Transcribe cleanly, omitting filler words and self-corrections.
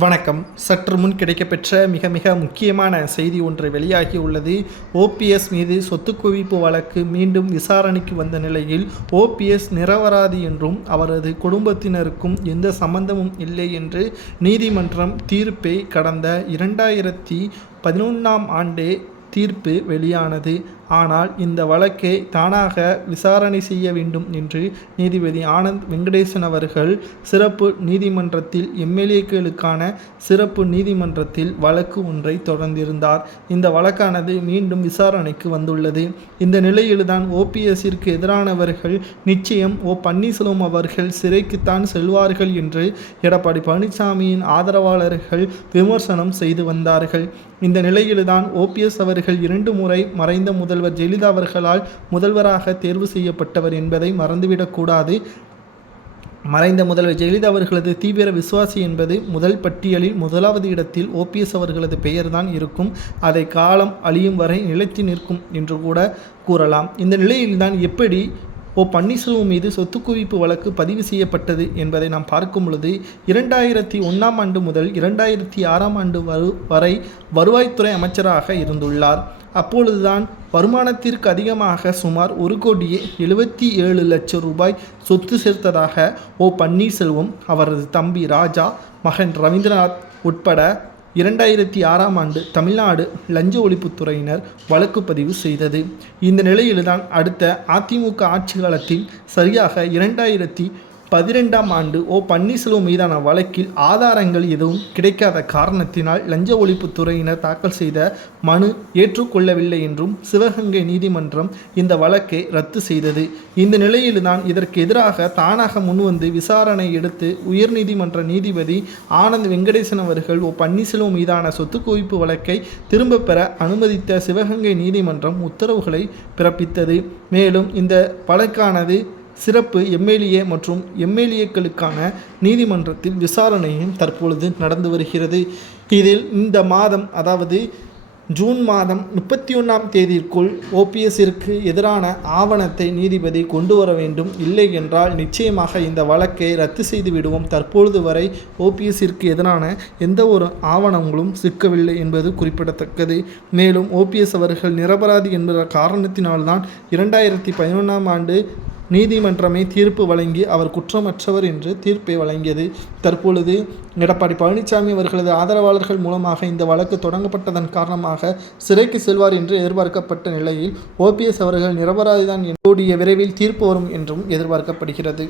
வணக்கம். சற்று முன் கிடைக்கப்பெற்ற மிக முக்கியமான செய்தி ஒன்று வெளியாகி உள்ளது. ஓபிஎஸ் மீது சொத்து குவிப்பு வழக்கு மீண்டும் விசாரணைக்கு வந்த நிலையில் ஓபிஎஸ் நிரபராதி என்றும் அவரது குடும்பத்தினருக்கும் எந்த சம்பந்தமும் இல்லை என்று நீதிமன்றம் தீர்ப்பை கடந்த 2011ஆம் ஆண்டே தீர்ப்பு வெளியானது. ஆனால் இந்த வழக்கை தானாக விசாரணை செய்ய வேண்டும் என்று நீதிபதி ஆனந்த் வெங்கடேசன் அவர்கள் சிறப்பு நீதிமன்றத்தில் எம்எல்ஏக்களுக்கான சிறப்பு நீதிமன்றத்தில் வழக்கு ஒன்றை தொடர்ந்திருந்தார். இந்த வழக்கானது மீண்டும் விசாரணைக்கு வந்துள்ளது. இந்த நிலையில்தான் ஓபிஎஸ்ஸிற்கு எதிரானவர்கள் நிச்சயம் பன்னீர்செல்வம் அவர்கள் சிறைக்குத்தான் செல்வார்கள் என்று எடப்பாடி பழனிசாமியின் ஆதரவாளர்கள் விமர்சனம் செய்து வந்தார்கள். இந்த நிலையில்தான் ஓபிஎஸ் அவர்கள் 2 முறை மறைந்த முதல்வர் ஜெயலலிதா அவர்களால் முதல்வராக தேர்வு செய்யப்பட்டவர் என்பதை மறந்துவிடக்கூடாது. மறைந்த முதல்வர் ஜெயலலிதா அவர்களது தீவிர விசுவாசி என்பது முதல் பட்டியலில் 1வது இடத்தில் ஓபிஎஸ் அவர்களது பெயர்தான் இருக்கும். அதை காலம் அழியும் வரை நிலைத்து நிற்கும் என்று கூட கூறலாம். இந்த நிலையில்தான் எப்படி பன்னீர்செல்வம் மீது சொத்து குவிப்பு வழக்கு பதிவு செய்யப்பட்டது என்பதை நாம் பார்க்கும் பொழுது 2001ஆம் ஆண்டு முதல் 2006ஆம் ஆண்டு வரை வருவாய்த்துறை அமைச்சராக இருந்துள்ளார். அப்பொழுதுதான் வருமானத்திற்கு அதிகமாக சுமார் 1,77,00,000 ரூபாய் சொத்து சேர்த்ததாக பன்னீர்செல்வம், அவரது தம்பி ராஜா, மகன் ரவீந்திரநாத் உட்பட 2006ஆம் ஆண்டு தமிழ்நாடு லஞ்ச ஒழிப்புத்துறையினர் வழக்கு பதிவு செய்தது. இந்த நிலையில்தான் அடுத்த அதிமுக ஆட்சி காலத்தில் சரியாக 2012ஆம் ஆண்டு பன்னீர்செல்வம் மீதான வழக்கில் ஆதாரங்கள் எதுவும் கிடைக்காத காரணத்தினால் லஞ்ச ஒழிப்புத்துறையினர் தாக்கல் செய்த மனு ஏற்றுக்கொள்ளவில்லை என்றும் சிவகங்கை நீதிமன்றம் இந்த வழக்கை ரத்து செய்தது. இந்த நிலையில்தான் இதற்கு எதிராக தானாக முன்வந்து விசாரணை எடுத்து உயர்நீதிமன்ற நீதிபதி ஆனந்த் வெங்கடேசன் அவர்கள் பன்னீர்செல்வம் மீதான சொத்து குவிப்பு வழக்கை திரும்ப பெற அனுமதித்த சிவகங்கை நீதிமன்றம் உத்தரவுகளை பிறப்பித்தது. மேலும் இந்த வழக்கானது சிறப்பு எம்எல்ஏ மற்றும் எம்எல்ஏக்களுக்கான நீதிமன்றத்தில் விசாரணையும் தற்பொழுது நடந்து வருகிறது. இதில் இந்த மாதம், அதாவது ஜூன் மாதம் 31ஆம் தேதிக்குள் ஓபிஎஸ்ஸிற்கு எதிரான ஆவணத்தை நீதிபதி கொண்டு வர வேண்டும். இல்லை என்றால் நிச்சயமாக இந்த வழக்கை ரத்து செய்து விடுவோம். தற்பொழுது வரை ஓபிஎஸ்ஸிற்கு எதிரான எந்த ஒரு ஆவணங்களும் சிக்கவில்லை என்பது குறிப்பிடத்தக்கது. மேலும் ஓபிஎஸ் அவர்கள் நிரபராதி என்ற காரணத்தினால்தான் 2011ஆம் ஆண்டு நீதிமன்றமே தீர்ப்பு வழங்கி அவர் குற்றமற்றவர் என்று தீர்ப்பை வழங்கியது. தற்பொழுது எடப்பாடி பழனிசாமி அவர்களது ஆதரவாளர்கள் மூலமாக இந்த வழக்கு தொடங்கப்பட்டதன் காரணமாக சிறைக்கு செல்வார் என்று எதிர்பார்க்கப்பட்ட நிலையில் ஓபிஎஸ் அவர்கள் நிரபராதிதான் கூடிய விரைவில் தீர்ப்பு வரும் என்றும் எதிர்பார்க்கப்படுகிறது.